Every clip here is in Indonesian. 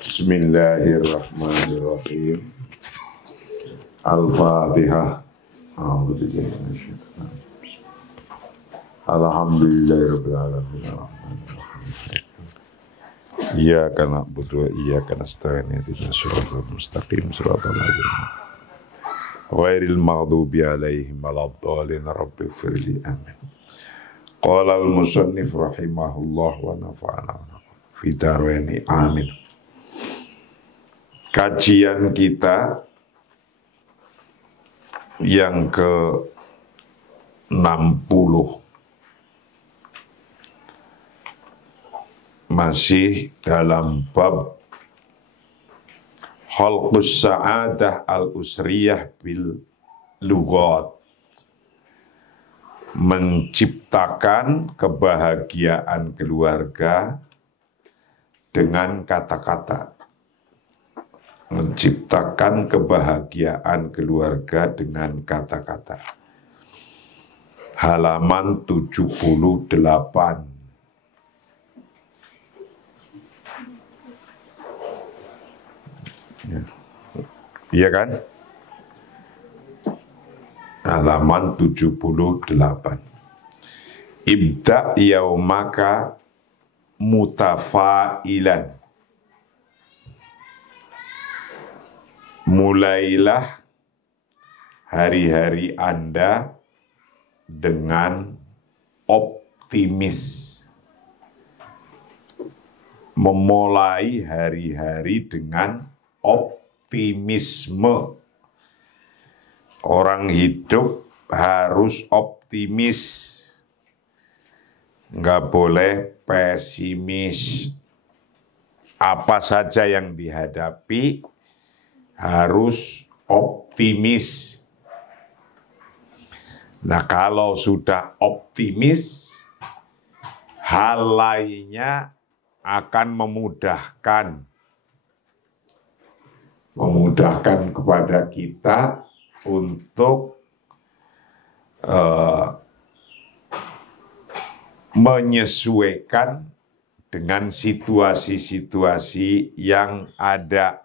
Bismillahirrahmanirrahim. Al-Fatihah. Alhamdulillahirabbil alamin. Iyyaka na'budu wa iyyaka nasta'in ihdinas siratal mustaqim siratal ladzina ghairil maghdubi 'alaihim waladdallin rabbighfirli amin. Qala al-musannif rahimahullah wa nafa'ana fi daraini amin. Kajian kita yang ke-60 masih dalam bab khalqus sa'adah al-usriyah bil lughat, menciptakan kebahagiaan keluarga dengan kata-kata. Menciptakan kebahagiaan keluarga dengan kata-kata. Halaman 78. Iya kan? Halaman 78. Ibda yaumaka mutafailan. Mulailah hari-hari Anda dengan optimis. Memulai hari-hari dengan optimisme. Orang hidup harus optimis. Nggak boleh pesimis. Apa saja yang dihadapi harus optimis. Nah, kalau sudah optimis, hal lainnya akan memudahkan kepada kita untuk menyesuaikan dengan situasi-situasi yang ada.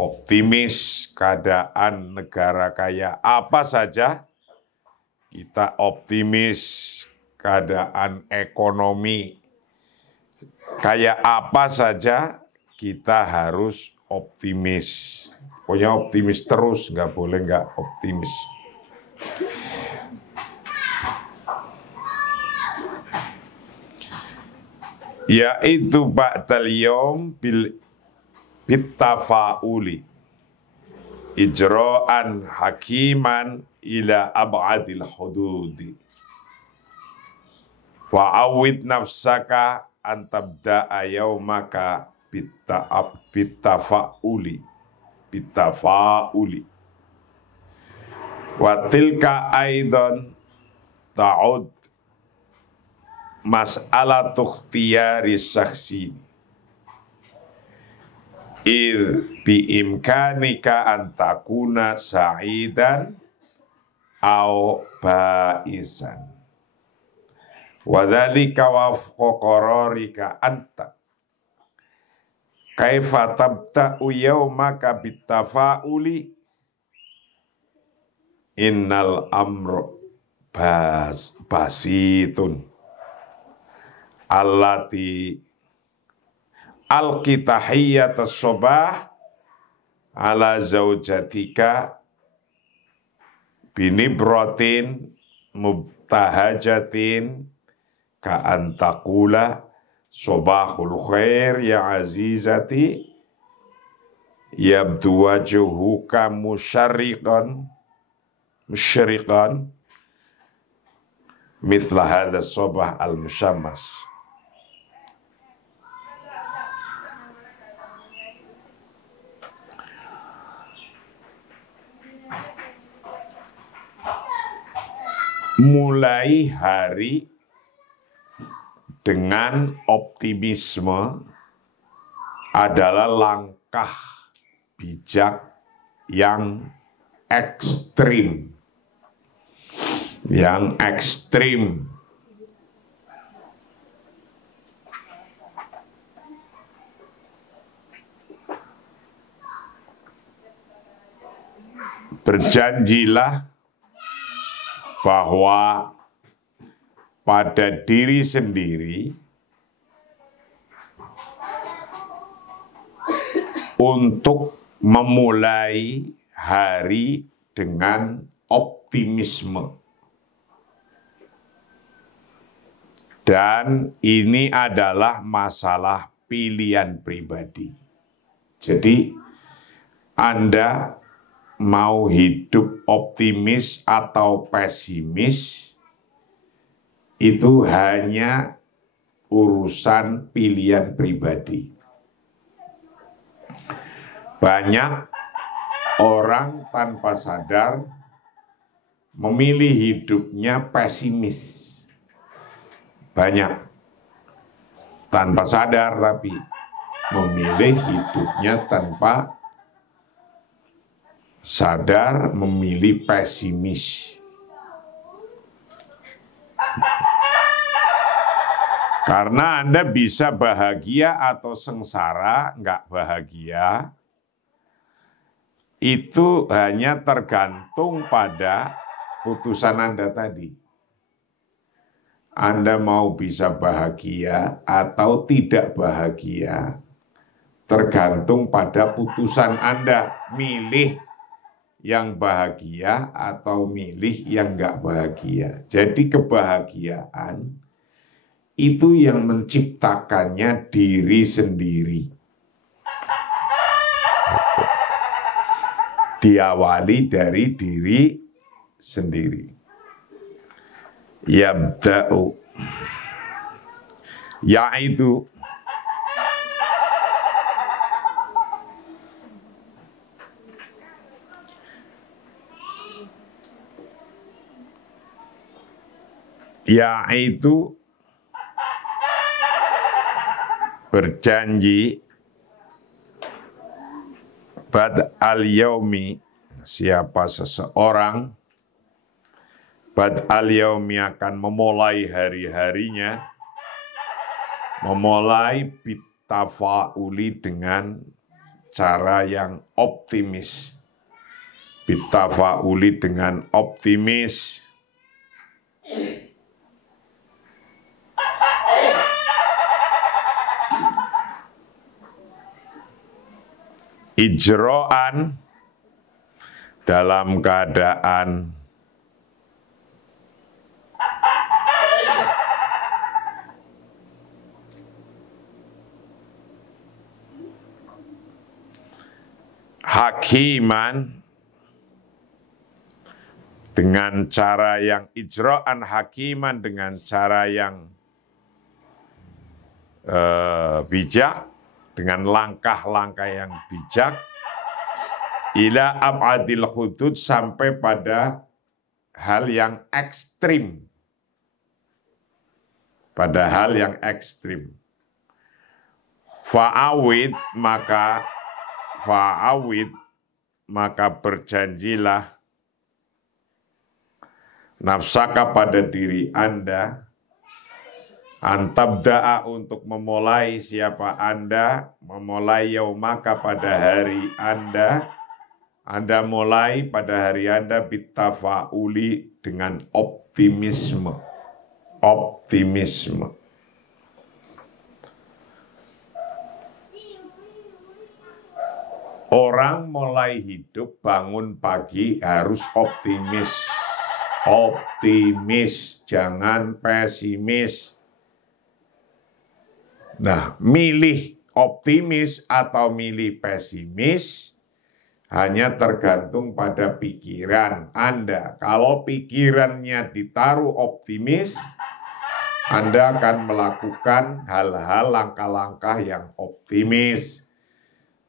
Optimis keadaan negara kayak apa saja, kita optimis keadaan ekonomi kayak apa saja, kita harus optimis. Pokoknya optimis terus, nggak boleh nggak optimis. Yaitu ba'dal yaum bil bittafa'uli ijra'an hakiman ila ab'adil hududi wa'awid nafsaka antabda'a yaumaka bittafa'uli wa tilka aidan ta'ud mas'alatu ikhtiyari syakhsi bi imkanika antakuna sa'idan au ba'isan wa dzalika wafqa qararika anta kaifa tabta'u yaumaka bittafa'uli innal amru basitun allati al-kitahiyatas sobah ala zaujatika binibratin mubtahajatin ka antakula sobahul khair ya azizati yabdu wajuhuka musyariqan mithla hadha sobah al-musyammas. Mulai hari dengan optimisme adalah langkah bijak yang ekstrim. Berjanjilah bahwa pada diri sendiri untuk memulai hari dengan optimisme. Dan ini adalah masalah pilihan pribadi. Jadi Anda mau hidup optimis atau pesimis, itu hanya urusan pilihan pribadi. Banyak orang tanpa sadar memilih hidupnya pesimis. Banyak tanpa sadar tapi memilih hidupnya tanpa sadar, memilih pesimis. Karena Anda bisa bahagia atau sengsara, nggak bahagia, itu hanya tergantung pada putusan Anda tadi. Anda mau bisa bahagia atau tidak bahagia, tergantung pada putusan Anda, milih yang bahagia atau milih yang nggak bahagia. Jadi kebahagiaan itu yang menciptakannya diri sendiri. Diawali dari diri sendiri. Yabda'u, yaitu berjanji bad al-yaumi, siapa seseorang bad al-yaumi akan memulai hari-harinya, memulai bitafauli dengan cara yang optimis. Bitafauli dengan optimis. Ijro'an, dalam keadaan hakiman, dengan cara yang ijro'an hakiman, dengan cara yang bijak, dengan langkah-langkah yang bijak, ila ab'adil hudud, sampai pada hal yang ekstrim. Pada hal yang ekstrim. Fa'awid, maka berjanjilah nafsaka pada diri Anda, antabda'a, untuk memulai siapa Anda, memulai yaumaka pada hari Anda mulai pada hari Anda bitafauli dengan optimisme. Optimisme. Orang mulai hidup, bangun pagi harus optimis. Optimis, jangan pesimis. Nah, milih optimis atau milih pesimis hanya tergantung pada pikiran Anda. Kalau pikirannya ditaruh optimis, Anda akan melakukan hal-hal, langkah-langkah yang optimis.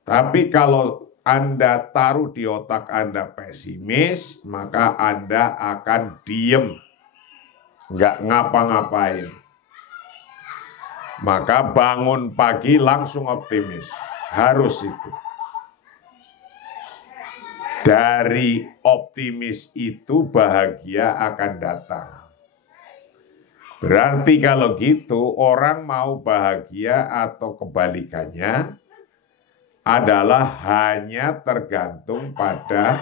Tapi kalau Anda taruh di otak Anda pesimis, maka Anda akan diem, nggak ngapa-ngapain. Maka bangun pagi langsung optimis, harus itu. Dari optimis itu bahagia akan datang. Berarti kalau gitu orang mau bahagia atau kebalikannya adalah hanya tergantung pada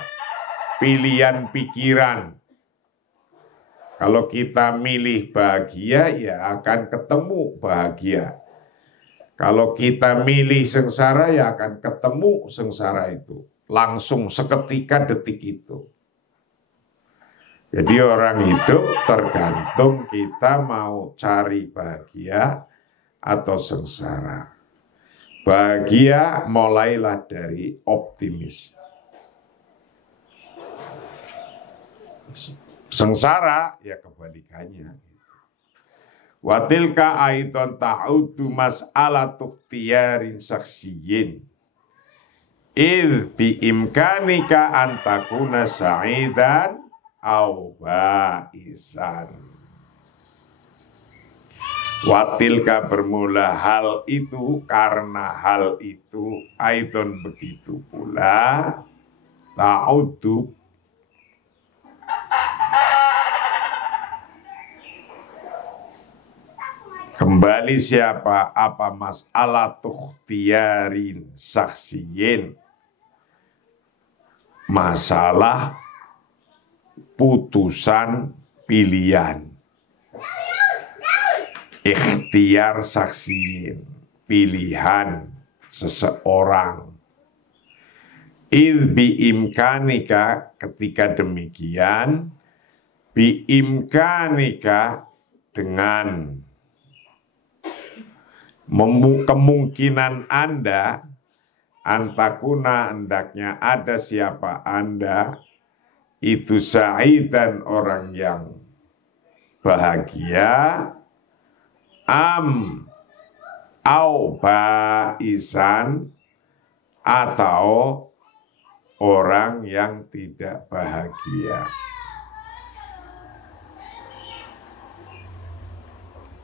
pilihan pikiran. Kalau kita milih bahagia, ya akan ketemu bahagia. Kalau kita milih sengsara, ya akan ketemu sengsara itu. Langsung seketika detik itu. Jadi orang hidup tergantung kita mau cari bahagia atau sengsara. Bahagia mulailah dari optimis. Sengsara ya kebalikannya. Watilka aiton ta'udu mas'alatu ikhtiyarin saksiyin. Idh biimkanika antakuna sa'idan au ba'isan. Watilka bermula hal itu, karena hal itu aiton begitu pula ta'udu kembali siapa apa masalah tukhtiyarin saksiyin, masalah putusan pilihan. Ikhtiar saksiyin, pilihan seseorang. Idh biimkanika, ketika demikian, biimkanika dengan kemungkinan Anda, antakuna hendaknya ada siapa Anda, itu sa'idan orang yang bahagia, au ba'isan, atau orang yang tidak bahagia.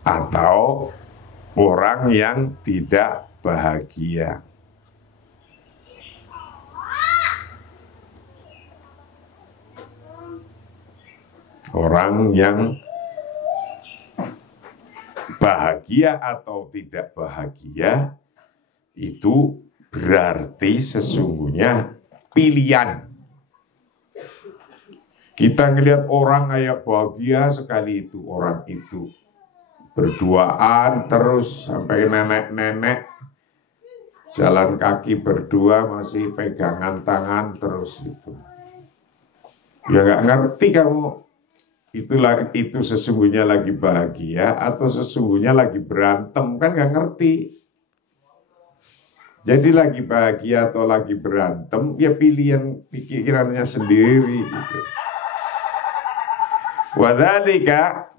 Atau orang yang tidak bahagia. Orang yang bahagia atau tidak bahagia itu berarti sesungguhnya pilihan. Kita ngelihat orang kayak bahagia sekali itu, orang itu berduaan terus sampai nenek-nenek jalan kaki berdua masih pegangan tangan terus itu. Ya nggak ngerti kamu itu sesungguhnya lagi bahagia atau sesungguhnya lagi berantem, kan nggak ngerti. Jadi lagi bahagia atau lagi berantem, ya pilihan pikirannya sendiri gitu. Wadzalika,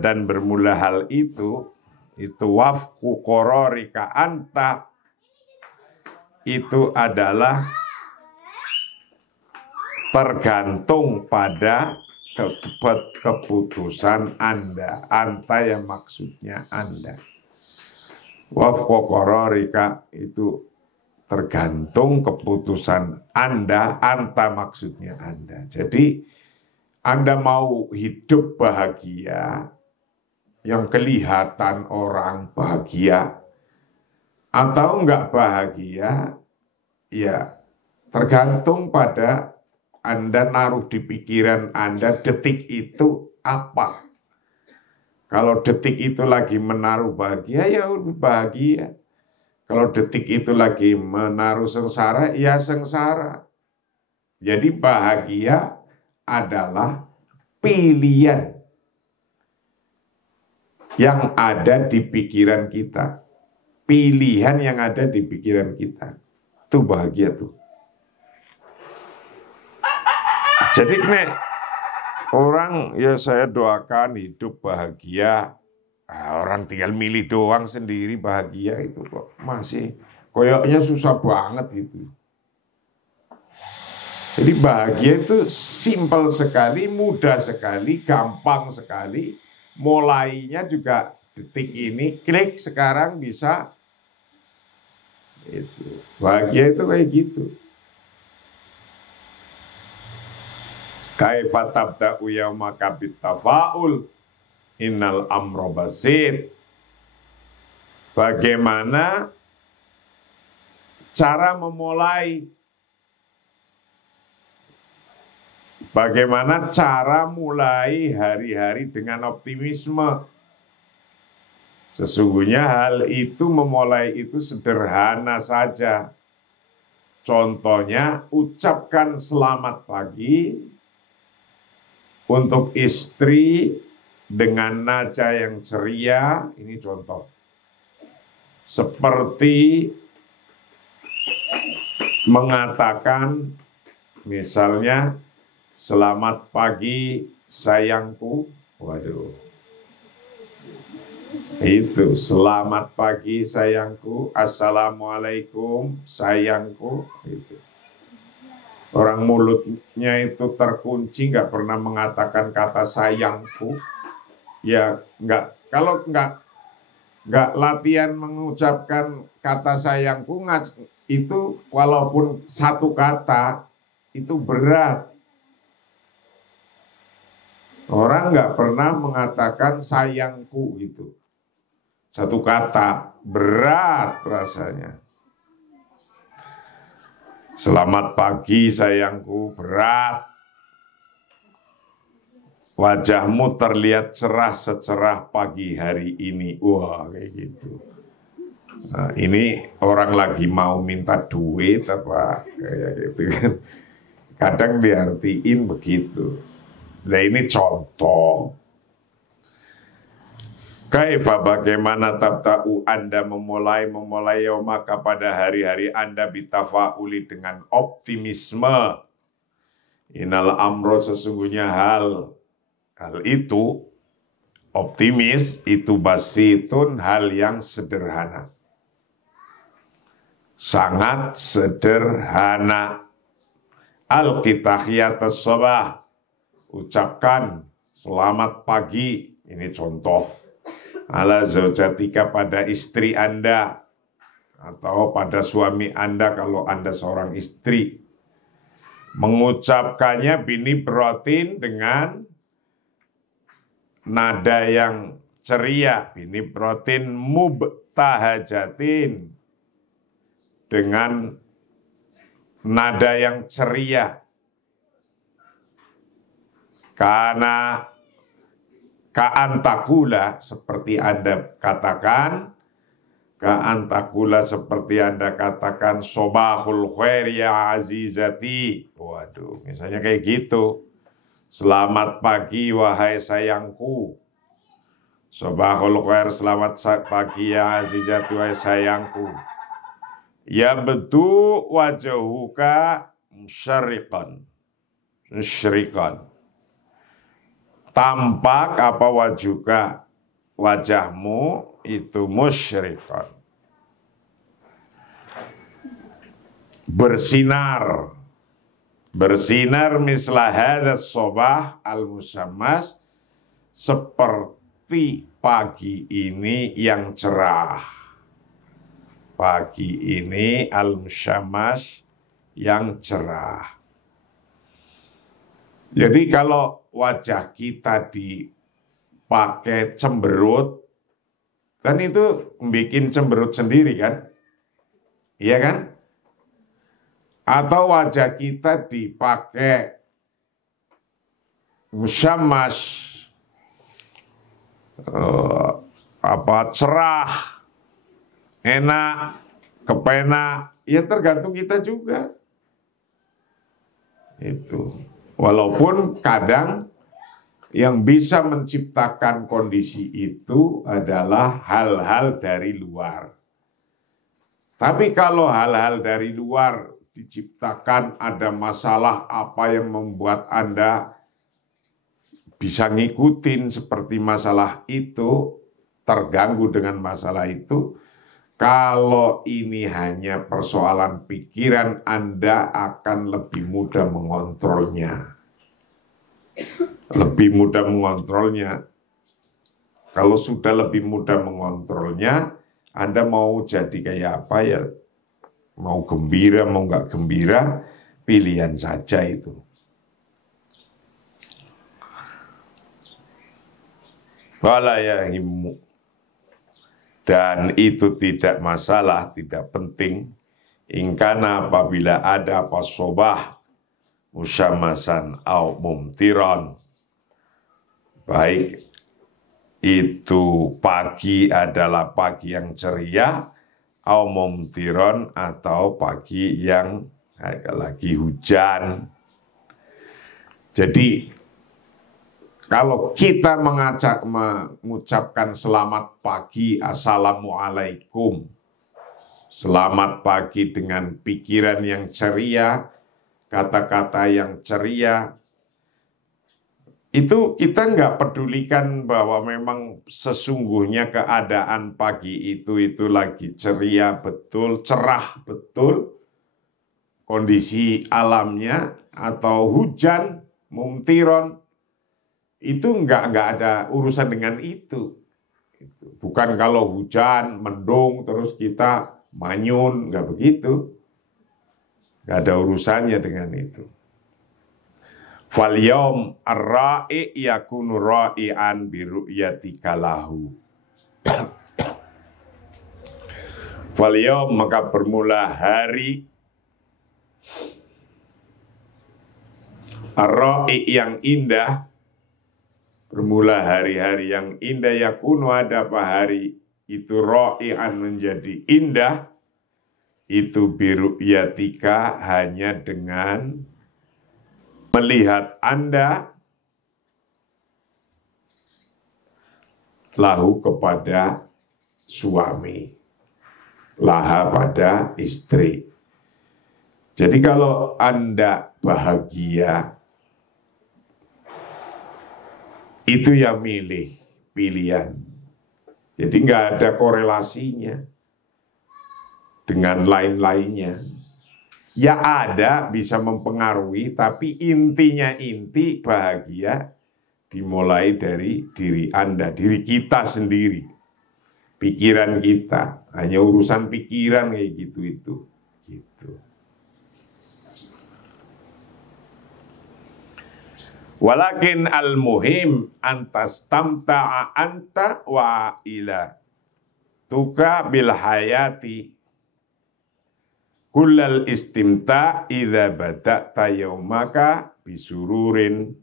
dan bermula hal itu wafku qororika anta, itu adalah tergantung pada keputusan Anda. Anta yang maksudnya Anda. Wafku qororika itu tergantung keputusan Anda. Anta maksudnya Anda. Jadi Anda mau hidup bahagia, yang kelihatan orang bahagia, atau enggak bahagia, ya tergantung pada Anda naruh di pikiran Anda detik itu apa. Kalau detik itu lagi menaruh bahagia, ya bahagia. Kalau detik itu lagi menaruh sengsara, ya sengsara. Jadi bahagia adalah pilihan yang ada di pikiran kita. Pilihan yang ada di pikiran kita. Itu bahagia tuh. Jadi nek orang, ya saya doakan hidup bahagia. Orang tinggal milih doang sendiri bahagia itu kok masih koyoknya susah banget gitu. Jadi bahagia itu simpel sekali, mudah sekali, gampang sekali. Mulainya juga detik ini, klik sekarang bisa. Itu. Bahagia itu kayak gitu. Kaifa tabda'u yaumaka bittafa'ul innal amra basit. Bagaimana cara memulai Bagaimana cara mulai hari-hari dengan optimisme? Sesungguhnya hal itu memulai itu sederhana saja. Contohnya, ucapkan selamat pagi untuk istri dengan nada yang ceria. Ini contoh. Seperti mengatakan, misalnya, selamat pagi sayangku. Waduh. Itu, selamat pagi sayangku, assalamualaikum sayangku. Itu. Orang mulutnya itu terkunci, nggak pernah mengatakan kata sayangku. Ya nggak, kalau nggak latihan mengucapkan kata sayangku, itu walaupun satu kata itu berat. Orang nggak pernah mengatakan sayangku itu. Satu kata, berat rasanya. Selamat pagi sayangku, berat. Wajahmu terlihat cerah secerah pagi hari ini. Wah, kayak gitu. Nah, ini orang lagi mau minta duit apa kayak gitu kan. Kadang diartiin begitu. Nah, ini contoh. Kaifa, bagaimana tabta'u Anda memulai yaumaka pada hari-hari Anda bitafauli dengan optimisme. Innal amro, sesungguhnya hal itu, optimis itu basitun, hal yang sederhana. Sangat sederhana. Al-Qitahiyatas Sabah, ucapkan selamat pagi, ini contoh. Ala zaujatika, pada istri Anda, atau pada suami Anda kalau Anda seorang istri. Mengucapkannya bini brotin, dengan nada yang ceria. Bini brotin mubtahajatin, dengan nada yang ceria. Karena ka'antakula, seperti Anda katakan, ka'antakula, seperti Anda katakan, sobahul khair ya azizati. Waduh, misalnya kayak gitu. Selamat pagi wahai sayangku. Sobahul khair, selamat pagi ya azizati, wahai sayangku. Ya betu wajahuka musyriqan. Tampak apa wajuka, wajahmu itu musyriqan, bersinar. Bersinar misla hadas sobah al-musammas, seperti pagi ini yang cerah. Pagi ini al-musammas, yang cerah. Jadi kalau wajah kita dipakai cemberut, kan itu bikin cemberut sendiri kan? Iya kan? Atau wajah kita dipakai musammas, cerah, enak, kepenak, ya tergantung kita juga. Itu. Walaupun kadang yang bisa menciptakan kondisi itu adalah hal-hal dari luar. Tapi kalau hal-hal dari luar diciptakan, ada masalah apa yang membuat Anda bisa ngikutin seperti masalah itu, terganggu dengan masalah itu. Kalau ini hanya persoalan pikiran, Anda akan lebih mudah mengontrolnya. Lebih mudah mengontrolnya. Kalau sudah lebih mudah mengontrolnya, Anda mau jadi kayak apa ya? Mau gembira, mau nggak gembira, pilihan saja itu. Wala yahimu. Dan itu tidak masalah, tidak penting. Ingkana, apabila ada apa sobah, musyammasan au mumtiron. Baik itu pagi adalah pagi yang ceria, au mumtiron atau pagi yang lagi hujan. Jadi kalau kita mengucapkan selamat pagi, assalamualaikum, selamat pagi dengan pikiran yang ceria, kata-kata yang ceria, itu kita nggak pedulikan bahwa memang sesungguhnya keadaan pagi itu lagi ceria betul, cerah betul, kondisi alamnya, atau hujan, mumtiron, itu nggak ada urusan dengan itu. Bukan kalau hujan, mendung, terus kita manyun, nggak begitu. Nggak ada urusannya dengan itu. Fal yaum ar-ra'i yakunu ra'ian bi ru'yatika lahu. Fal yaum, maka bermula hari ar-ra'i yang indah, bermula hari-hari yang indah, yakunu ada apa hari itu ra'ian menjadi indah, itu bi ru'yatika hanya dengan melihat Anda lahu kepada suami, laha pada istri. Jadi kalau Anda bahagia, itu yang milih, pilihan. Jadi nggak ada korelasinya dengan lain-lainnya. Ya ada, bisa mempengaruhi, tapi intinya inti bahagia dimulai dari diri Anda, diri kita sendiri. Pikiran kita, hanya urusan pikiran kayak gitu. Walakin al-muhim antas tamta'a anta wa ila tuka bil hayati kullal istimta' idza bada'ta yaumaka bisururin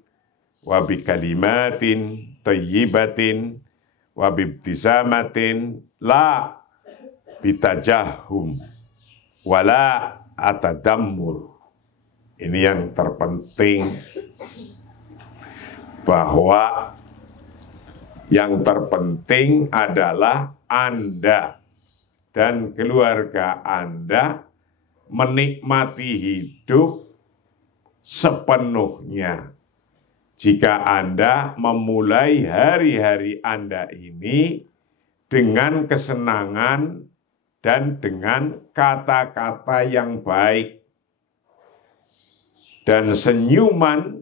wa bikalimatin thayyibatin wa bibtisamatin la bitajahum wala atadammur. Ini yang terpenting, bahwa yang terpenting adalah Anda dan keluarga Anda menikmati hidup sepenuhnya. Jika Anda memulai hari-hari Anda ini dengan kesenangan dan dengan kata-kata yang baik dan senyuman,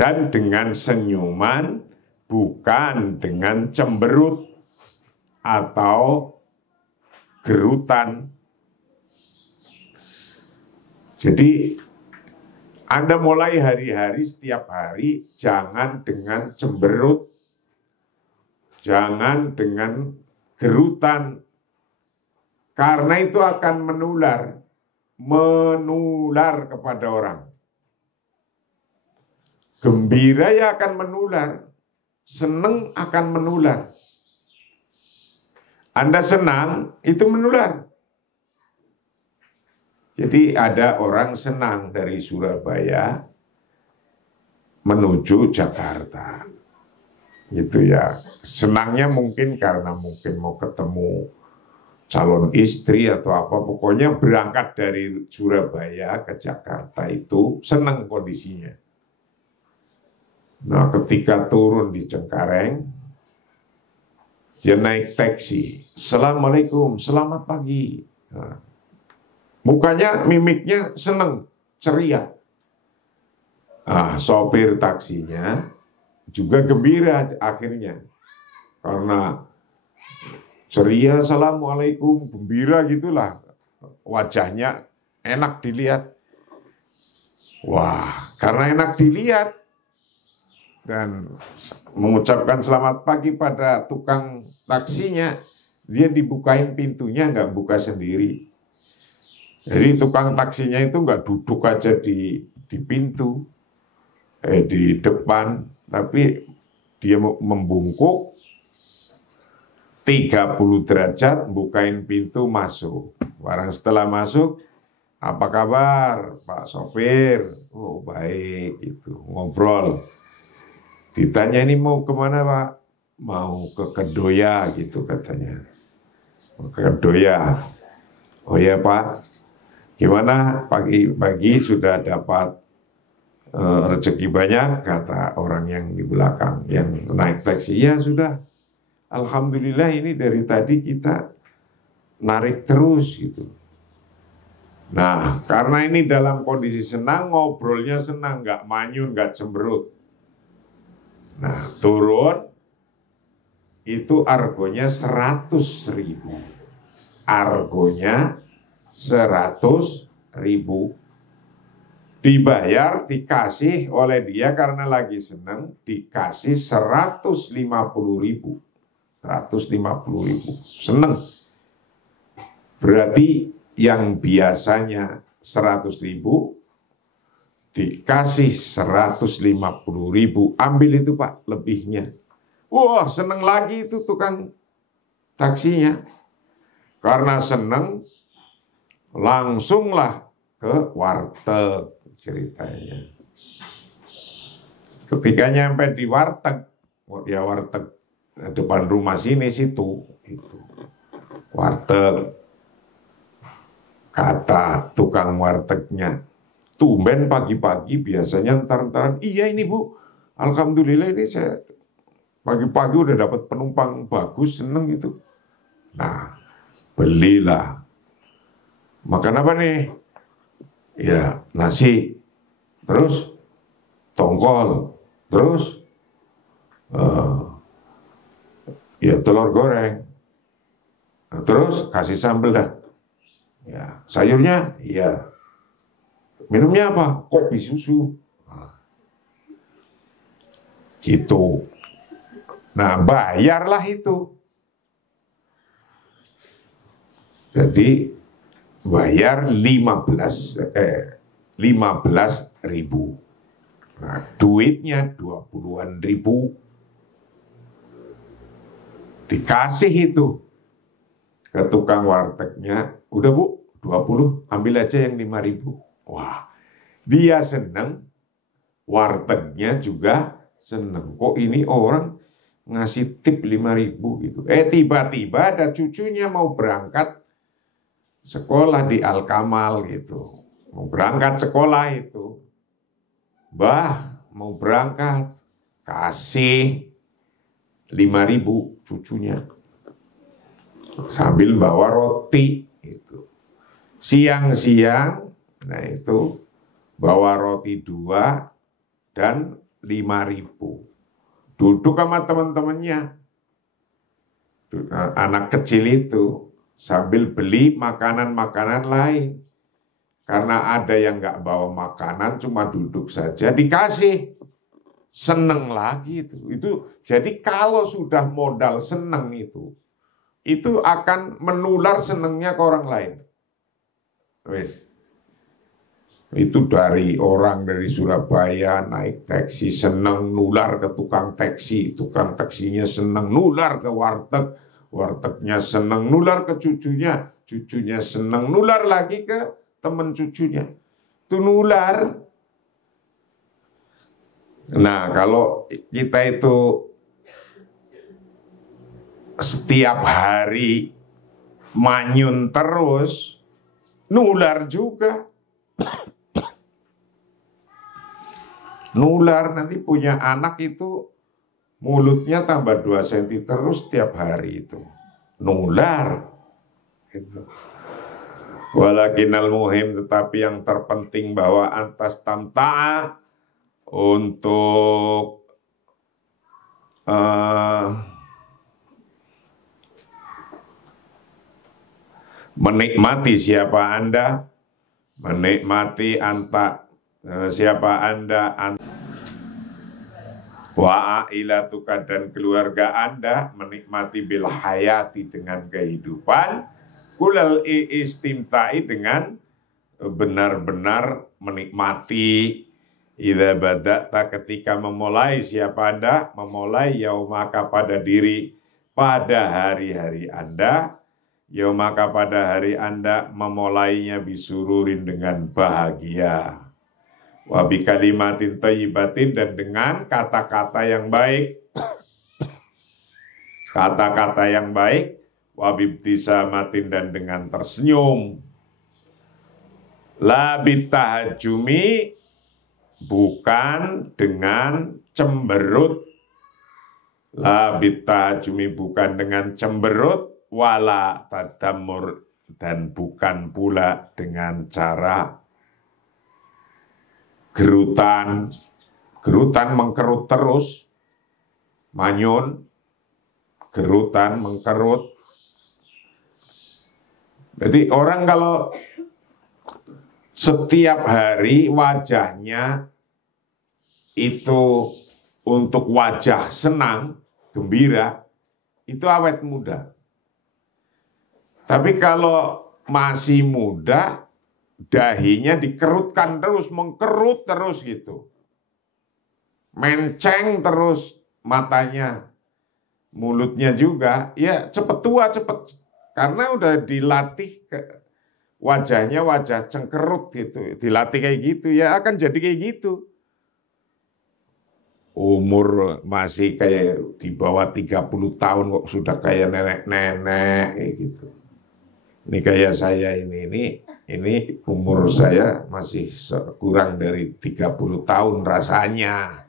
dan dengan senyuman, bukan dengan cemberut atau gerutan. Jadi Anda mulai hari-hari, setiap hari, jangan dengan cemberut, jangan dengan gerutan, karena itu akan menular kepada orang. Gembira ya akan menular, senang akan menular. Anda senang, itu menular. Jadi ada orang senang dari Surabaya menuju Jakarta. Gitu ya. Senangnya mungkin karena mungkin mau ketemu calon istri atau apa. Pokoknya berangkat dari Surabaya ke Jakarta itu senang kondisinya. Nah, ketika turun di Cengkareng, dia naik taksi. Assalamualaikum, selamat pagi. Nah, mukanya, mimiknya senang, ceria. Ah, sopir taksinya juga gembira akhirnya. Karena ceria, assalamualaikum, gembira gitulah. Wajahnya enak dilihat. Wah, karena enak dilihat dan mengucapkan selamat pagi pada tukang taksinya, dia dibukain pintunya, nggak buka sendiri. Jadi tukang taksinya itu nggak duduk aja di pintu, di depan, tapi dia membungkuk 30 derajat, bukain pintu, masuk. Barang setelah masuk, apa kabar Pak Sopir? Oh baik, itu ngobrol. Ditanya ini mau kemana Pak? Mau ke Kedoya gitu katanya. Ke Kedoya. Oh ya Pak, gimana pagi-pagi sudah dapat rezeki banyak, kata orang yang di belakang yang naik taksi. Ya sudah, alhamdulillah ini dari tadi kita narik terus gitu. Nah, karena ini dalam kondisi senang, ngobrolnya senang, nggak manyun, nggak cemberut. Nah, turun itu argonya 100.000. Argonya 100.000. Dibayar, dikasih oleh dia karena lagi senang, dikasih 150.000. 150.000. Senang. Berarti yang biasanya 100.000 dikasih 150.000. Ambil itu Pak, lebihnya. Wah, senang lagi itu tukang taksinya. Karena senang, langsunglah ke warteg ceritanya. Ketika nyampe di warteg, ya warteg depan rumah sini situ, itu warteg. Kata tukang wartegnya, tumben pagi-pagi biasanya entar-entaran, iya ini Bu, alhamdulillah ini saya pagi-pagi udah dapat penumpang bagus, seneng gitu. Nah, belilah. Makan apa nih? Ya, nasi. Terus tongkol. Terus ya telur goreng. Nah, terus kasih sambal dah. Ya, sayurnya, iya. Minumnya apa? Kopi susu. Nah, gitu. Nah, bayarlah itu. Jadi bayar 15.000. Nah, duitnya 20-an ribu. Dikasih itu ke tukang wartegnya, udah Bu, 20, ambil aja yang 5.000. Wah, dia seneng, wartegnya juga seneng. Kok ini orang ngasih tip 5.000 gitu. Tiba-tiba ada cucunya mau berangkat sekolah di Al-Kamal gitu. Mau berangkat sekolah itu. Bah, mau berangkat, kasih 5.000 cucunya. Sambil bawa roti itu. Siang-siang, nah itu bawa roti 2 dan 5.000. Duduk sama teman-temannya, anak kecil itu, sambil beli makanan-makanan lain. Karena ada yang nggak bawa makanan, cuma duduk saja, dikasih. Seneng lagi itu. Jadi kalau sudah modal seneng itu akan menular senengnya ke orang lain. Wes. Itu dari orang dari Surabaya naik taksi seneng, nular ke tukang taksi taksinya seneng, nular ke warteg, wartegnya seneng, nular ke cucunya seneng, nular lagi ke teman cucunya. Itu nular. Nah, kalau kita itu setiap hari manyun terus, nular juga. Nular, nanti punya anak itu mulutnya tambah 2 cm terus tiap hari itu. Nular. Gitu. Walakinal muhim, tetapi yang terpenting bahwa antas tamta'a untuk menikmati siapa Anda, menikmati siapa Anda, wa'ailatuka dan keluarga Anda, menikmati bil hayati dengan kehidupan, kulal istimta'i dengan benar-benar menikmati. Idza bada'ta, ketika memulai, siapa Anda? Memulai yaumaka, pada diri, pada hari-hari Anda. Yaumaka, pada hari Anda, memulainya bisururin, dengan bahagia. Wa bi kalimatin thayyibatin, dan dengan kata-kata yang baik. Kata-kata yang baik. Wa bibtisamatin, dan dengan tersenyum. La bitahajumi, bukan dengan cemberut. La bitahajumi, bukan dengan cemberut. Wala tadamur, dan bukan pula dengan cara gerutan. Gerutan, mengkerut terus. Manyun, gerutan, mengkerut. Jadi orang kalau setiap hari wajahnya itu untuk wajah senang, gembira, itu awet muda. Tapi kalau masih muda, dahinya dikerutkan terus, mengkerut terus gitu. Menceng terus matanya, mulutnya juga, ya cepet tua, cepet. Karena udah dilatih wajahnya wajah cengkerut gitu, dilatih kayak gitu, ya akan jadi kayak gitu. Umur masih kayak di bawah 30 tahun kok sudah kayak nenek-nenek kayak gitu. Ini kayak saya ini umur saya masih kurang dari 30 tahun rasanya.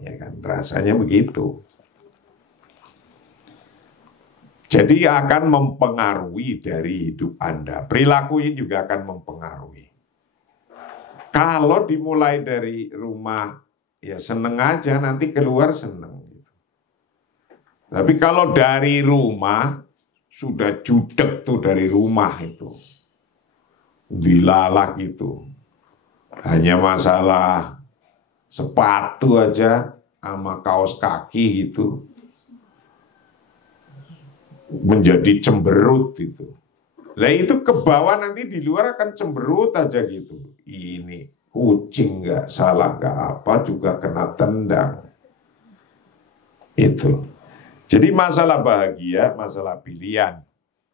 Ya kan, rasanya begitu. Jadi akan mempengaruhi dari hidup Anda. Perilakunya juga akan mempengaruhi. Kalau dimulai dari rumah, ya seneng aja, nanti keluar seneng. Tapi kalau dari rumah, sudah judek tuh dari rumah itu. Dilalak itu. Hanya masalah sepatu aja sama kaos kaki gitu. Menjadi cemberut itu. Lah itu ke bawah nanti di luar akan cemberut aja gitu. Ini kucing nggak salah nggak apa juga kena tendang. Itu. Jadi masalah bahagia, masalah pilihan.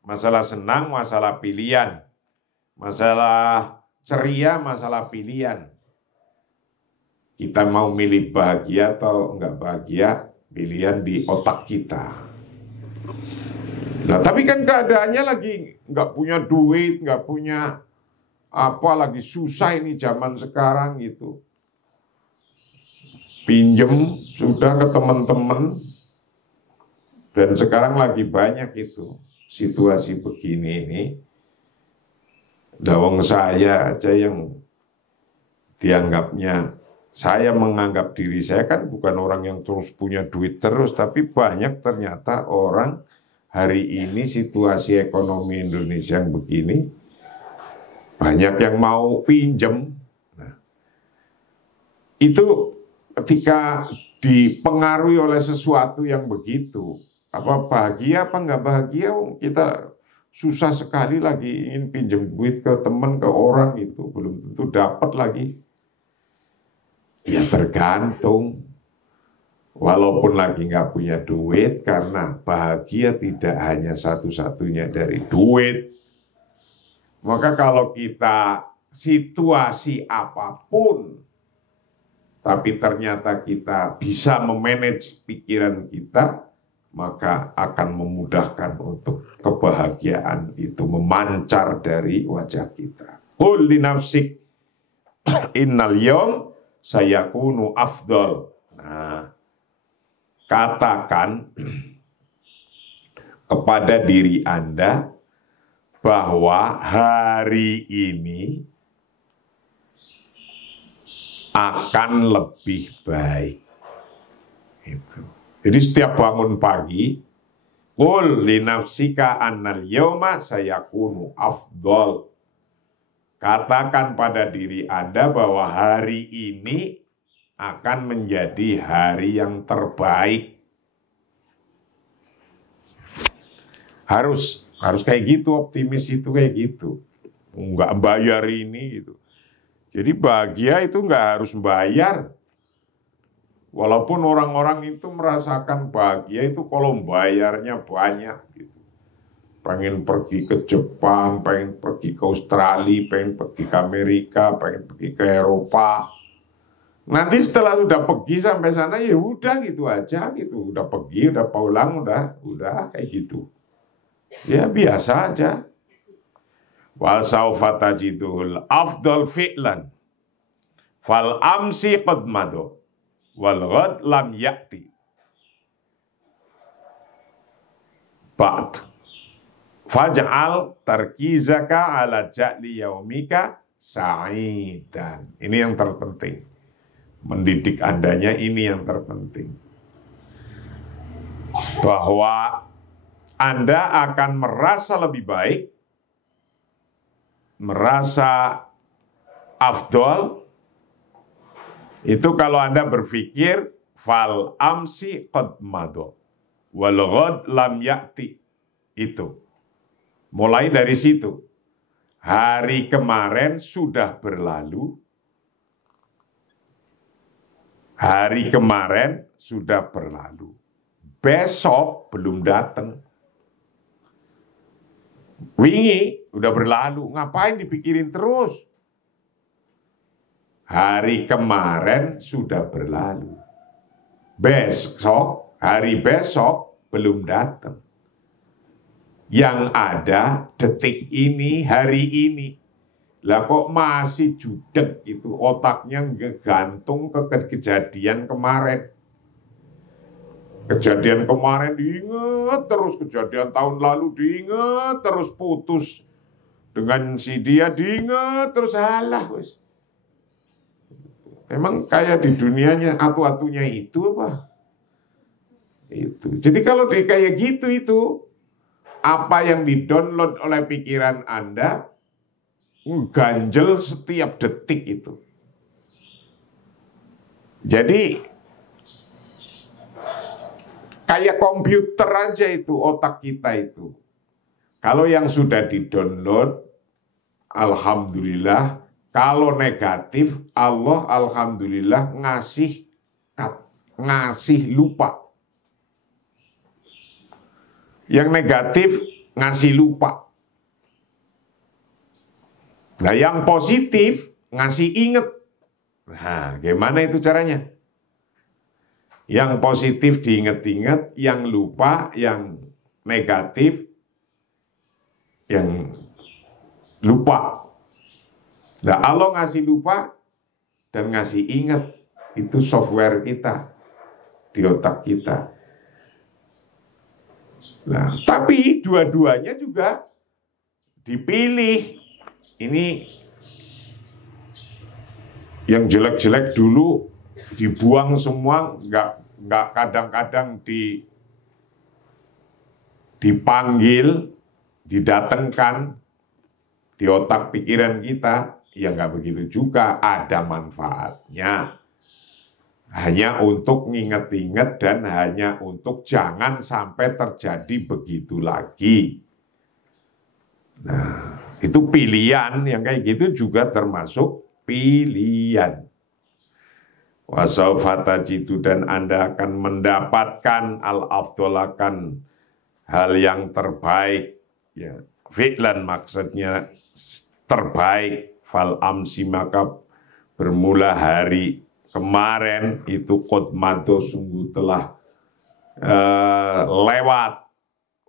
Masalah senang, masalah pilihan. Masalah ceria, masalah pilihan. Kita mau milih bahagia atau enggak bahagia, pilihan di otak kita. Nah, tapi kan keadaannya lagi nggak punya duit, nggak punya apa, lagi susah ini zaman sekarang gitu. Pinjem sudah ke teman-teman, dan sekarang lagi banyak itu situasi begini ini. Dawang saya aja yang dianggapnya, saya menganggap diri saya kan bukan orang yang terus punya duit terus, tapi banyak ternyata orang hari ini situasi ekonomi Indonesia yang begini, banyak yang mau pinjem. Nah, itu ketika dipengaruhi oleh sesuatu yang begitu, apa bahagia apa nggak bahagia, kita susah sekali lagi ingin pinjem duit ke teman, ke orang, itu belum tentu dapat lagi. Ya tergantung. Walaupun lagi nggak punya duit, karena bahagia tidak hanya satu-satunya dari duit. Maka kalau kita situasi apapun, tapi ternyata kita bisa memanage pikiran kita, maka akan memudahkan untuk kebahagiaan itu memancar dari wajah kita. Qul li nafsik innal yawm sayakunu afdal. Nah, katakan kepada diri Anda bahwa hari ini akan lebih baik. Itu. Jadi setiap bangun pagi, qul li nafsika annal yawma sayakunu afdal. Katakan pada diri Anda bahwa hari ini akan menjadi hari yang terbaik. Harus kayak gitu, optimis itu kayak gitu. nggak bayar ini gitu. Jadi bahagia itu nggak harus bayar. Walaupun orang-orang itu merasakan bahagia itu kalau bayarnya banyak gitu. Pengen pergi ke Jepang, pengen pergi ke Australia, pengen pergi ke Amerika, pengen pergi ke Eropa. Nanti setelah udah pergi sampai sana ya udah gitu aja gitu. Udah pergi, udah pulang, udah kayak gitu. Ya biasa aja. Wa saufa tajidul afdal fi'lan fal amsi qad madu wal ghad lam ya'ti ba'd faj'al tarkizaka ala ja'li yaumika sa'idan. Ini yang terpenting. Mendidik Andanya ini yang terpenting. Bahwa Anda akan merasa lebih baik, merasa afdol, itu kalau Anda berpikir fal amsi qad madu wal ghad lam ya'ti. Itu mulai dari situ, hari kemarin sudah berlalu, hari kemarin sudah berlalu, besok belum datang. Wingi udah berlalu, ngapain dipikirin terus? Hari kemarin sudah berlalu. Besok, hari besok belum datang. Yang ada detik ini, hari ini. Lah kok masih judek itu, otaknya gantung ke kejadian kemarin. Kejadian kemarin diingat terus, kejadian tahun lalu diingat terus, putus dengan si dia diingat terus, halah wis. Emang kayak di dunianya atu-atunya itu apa? Itu. Jadi kalau kayak gitu itu, apa yang didownload oleh pikiran Anda ganjel setiap detik itu. Jadi kayak komputer aja itu otak kita itu. Kalau yang sudah di-download, alhamdulillah. Kalau negatif, Allah alhamdulillah ngasih lupa. Yang negatif ngasih lupa. Nah, yang positif ngasih inget. Nah, gimana itu caranya? Yang positif diinget-inget, yang lupa, yang negatif, yang lupa. Nah, Allah ngasih lupa dan ngasih inget. Itu software kita di otak kita. Nah, tapi dua-duanya juga dipilih. Ini yang jelek-jelek dulu dibuang semua, nggak kadang-kadang dipanggil, didatengkan di otak pikiran kita. Ya nggak begitu juga, ada manfaatnya. Hanya untuk nginget-inget dan hanya untuk jangan sampai terjadi begitu lagi. Nah, itu pilihan, yang kayak gitu juga termasuk pilihan. Wasaufa tajidu, dan Anda akan mendapatkan al-afdolakan, hal yang terbaik. Ya, fi'lan maksudnya terbaik. Fal amsi, maka bermula hari kemarin itu qadmado, sungguh telah lewat.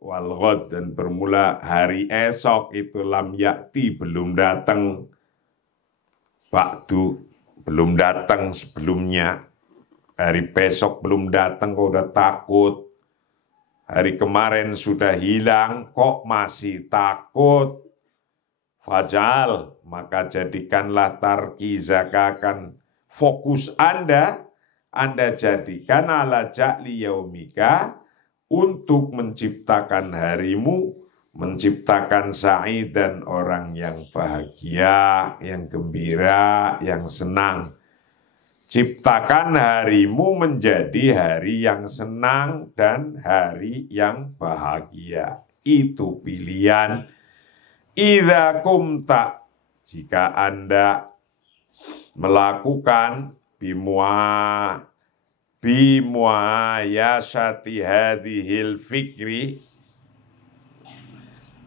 Wal ghad, dan bermula hari esok itu lam yakti, belum datang. Ba'du, belum datang sebelumnya. Hari besok belum datang, kok udah takut. Hari kemarin sudah hilang, kok masih takut. Fajal, maka jadikanlah tarkizakakan, fokus Anda jadikan ala ja'li yaumika, untuk menciptakan harimu, menciptakan sa'idan, orang yang bahagia, yang gembira, yang senang. Ciptakan harimu menjadi hari yang senang dan hari yang bahagia. Itu pilihan idza kumta, jika Anda melakukan bimuayasati hadhil fikri,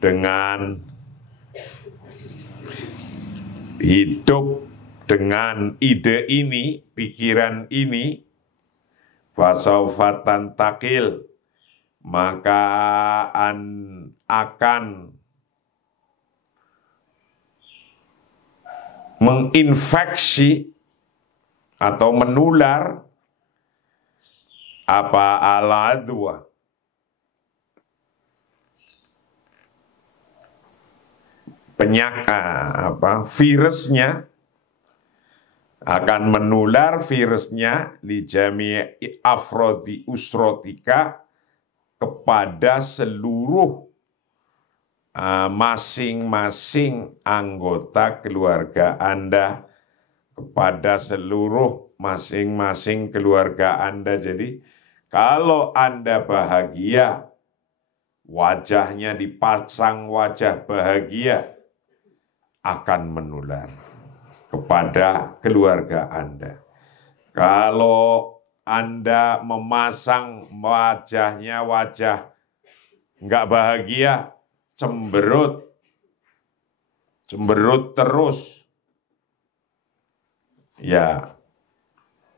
dengan hidup dengan ide ini, pikiran ini, fasaufa tantakil, maka akan menginfeksi atau menular apa aladwa, virusnya akan menular, virusnya li jami'i afrodi usrotika, kepada seluruh masing-masing anggota keluarga Anda, kepada seluruh masing-masing keluarga Anda. Jadi kalau Anda bahagia, wajahnya dipasang wajah bahagia, akan menular kepada keluarga Anda. Kalau Anda memasang wajahnya wajah nggak bahagia, cemberut terus, ya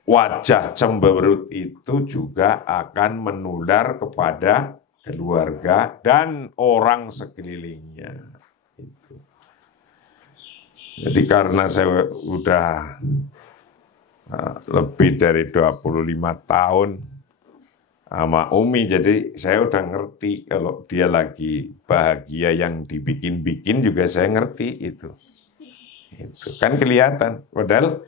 wajah cemberut itu juga akan menular kepada keluarga dan orang sekelilingnya. Jadi karena saya udah lebih dari 25 tahun sama Umi, jadi saya udah ngerti kalau dia lagi bahagia yang dibikin-bikin juga saya ngerti itu. Itu kan kelihatan, padahal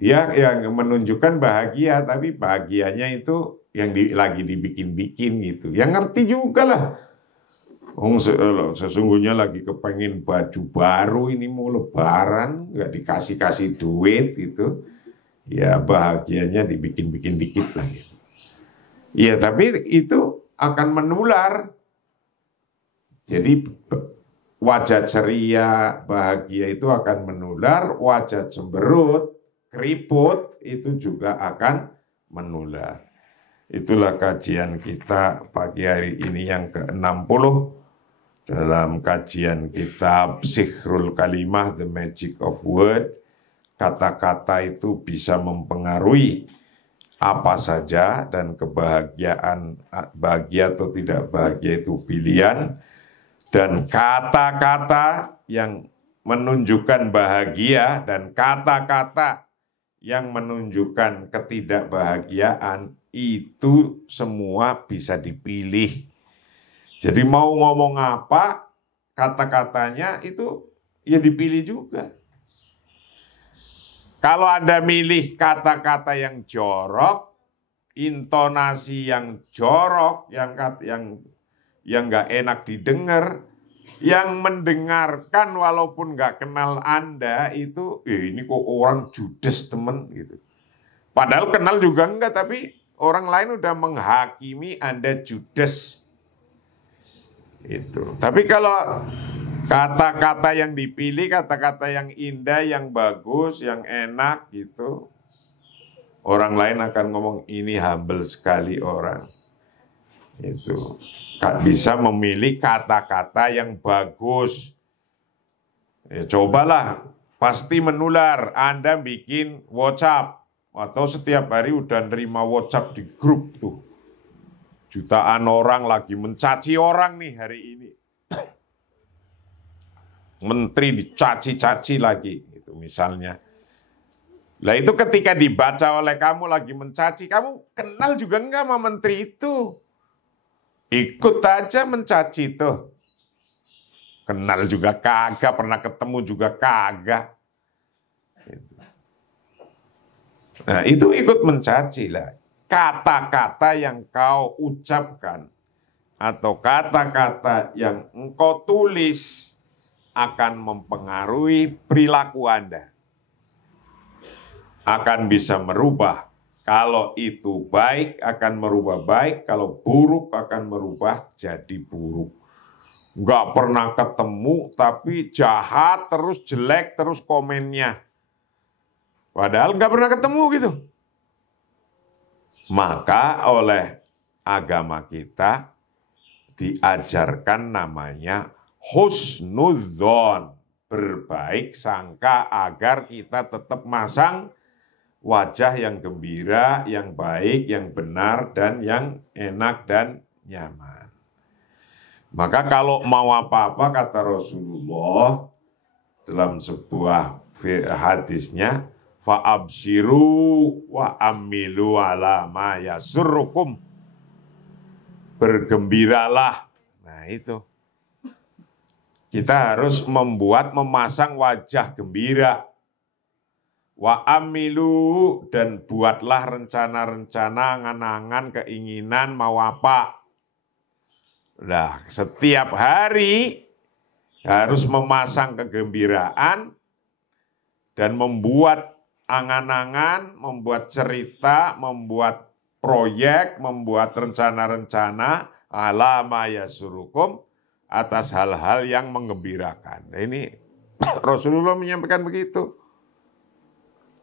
dia yang menunjukkan bahagia, tapi bahagianya itu yang lagi dibikin-bikin gitu. Yang ngerti juga lah. Sesungguhnya lagi kepengen baju baru, ini mau lebaran, nggak dikasih duit gitu. Ya bahagianya dibikin-bikin dikit lah gitu. Ya tapi itu akan menular. Jadi wajah ceria, bahagia itu akan menular, wajah cemberut, keriput itu juga akan menular. Itulah kajian kita pagi hari ini yang ke-60 dalam kajian kitab Sihrul Kalimah, The Magic of Word. Kata-kata itu bisa mempengaruhi apa saja, dan kebahagiaan, bahagia atau tidak bahagia itu pilihan. Dan kata-kata yang menunjukkan bahagia dan kata-kata yang menunjukkan ketidakbahagiaan itu semua bisa dipilih. Jadi mau ngomong apa, kata-katanya itu ya dipilih juga. Kalau Anda milih kata-kata yang jorok, intonasi yang jorok, yang nggak enak didengar, yang mendengarkan walaupun nggak kenal Anda itu, ini kok orang judes temen gitu. Padahal kenal juga enggak, tapi orang lain udah menghakimi Anda judes. Itu. Tapi kalau kata-kata yang dipilih, kata-kata yang indah, yang bagus, yang enak gitu, orang lain akan ngomong ini humble sekali orang. Itu. Bisa memilih kata-kata yang bagus. Ya, cobalah, pasti menular. Anda bikin WhatsApp atau setiap hari udah nerima WhatsApp di grup tuh. Jutaan orang lagi mencaci orang nih hari ini. Menteri dicaci-caci lagi, itu misalnya. Lah itu ketika dibaca oleh kamu lagi mencaci, kamu kenal juga enggak sama menteri itu? Ikut aja mencaci tuh. Kenal juga kagak, pernah ketemu juga kagak. Nah itu ikut mencaci lah. Kata-kata yang kau ucapkan atau kata-kata yang engkau tulis akan mempengaruhi perilaku Anda. Akan bisa merubah. Kalau itu baik akan merubah baik, kalau buruk akan merubah jadi buruk. nggak pernah ketemu, tapi jahat terus, jelek terus komennya. Padahal nggak pernah ketemu gitu. Maka oleh agama kita diajarkan namanya husnudzon, berbaik sangka agar kita tetap masang wajah yang gembira, yang baik, yang benar, dan yang enak dan nyaman. Maka kalau mau apa-apa, kata Rasulullah dalam sebuah hadisnya, fa'abshiru wa amilu ala ma yasurrukum. Bergembiralah. Nah itu. Kita harus memasang wajah gembira. Wa amilu, dan buatlah rencana-rencana, angan-angan, keinginan, mau apa. Nah, setiap hari harus memasang kegembiraan dan membuat angan-angan, membuat cerita, membuat proyek, membuat rencana-rencana ala ma yasurukum, atas hal-hal yang menggembirakan. Nah, ini Rasulullah menyampaikan begitu.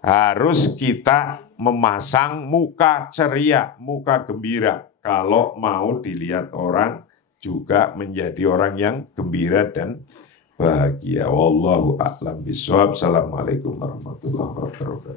Harus kita memasang muka ceria, muka gembira, kalau mau dilihat orang juga menjadi orang yang gembira dan bahagia. Wallahu a'lam bishawab. Assalamualaikum warahmatullahi wabarakatuh.